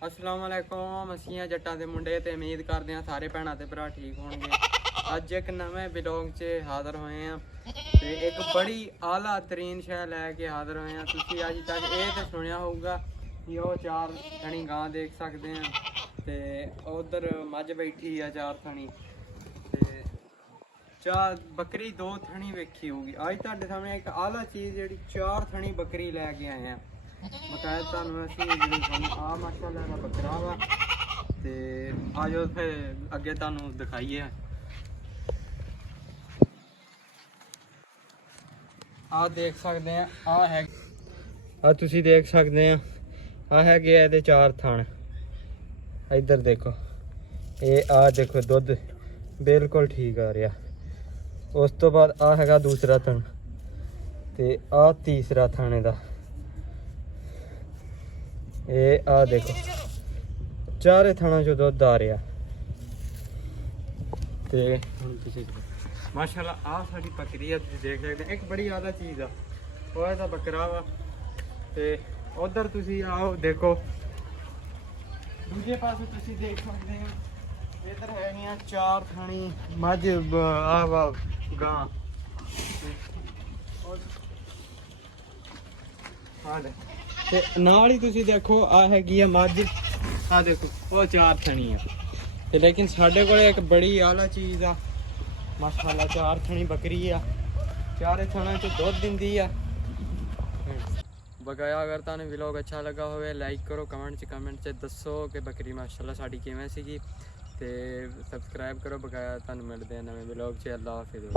अस्सलाम वालेकुम। असीं जट्टां दे मुंडे ते उम्मीद करदे हां सारे भैणां ते भरा ठीक होणगे। अज एक नवे ब्लॉग च हाज़र होए हैं ते एक बड़ी आला तरीन शै लैके हाज़र होए हैं। तुसीं अज तक ये तो सुनिया होगा कि वो 4 थनी गां देख सकते हैं ते उधर मझ बैठी है 4 थनी ते 4 बकरी 2 थनी वेखी होगी। अज तुहाडे सामने एक आला चीज़ जिहड़ी 4 थनी बकरी लैके आए हैं। बकायदा तुहानूं असीं आ माशाअल्लाह दा बकरा वा ते आजो फिर अगे तुहानूं दिखाइए। आ देख सकते हैं आ है आ तुसीं देख सकते हैं आ है गया ये 4 थण। इधर देखो ये आ देखो दुध बिल्कुल ठीक आ रहा। उस तो बाद आ हैगा दूसरा थण ते आ तीसरा थण इहदा। ये आ देखो चारे थणों चो दुध आ रहा ते हुण तुसीं माशाअल्लाह आ साडी बकरी है। तुसीं देख सकते हैं एक बड़ी आला चीज़ आ वो इहदा बकरा वा ते उधर तुसीं आओ देखो दूजे पासे तुसीं देख सकते हैं इधर है 4 थनी मझ आ वा गां ते नाल ही तुसीं देखो आ हैगी है मझ आ देखो वो 4 थनी है ते लेकिन साडे कोल एक बड़ी आला चीज़ आ माशाअल्लाह 4 थनी बकरी आ। 4 थणों च दुध दिंदी आ। बकाया अगर तुहानूं व्लॉग अच्छा लगा होवे लाइक करो कमेंट च दसो कि बकरी माशाअल्लाह साडी किवें सीगी ते सबसक्राइब करो। बकाया तुहानूं मिलदे हैं नवें व्लॉग च। अल्लाह हाफिज़।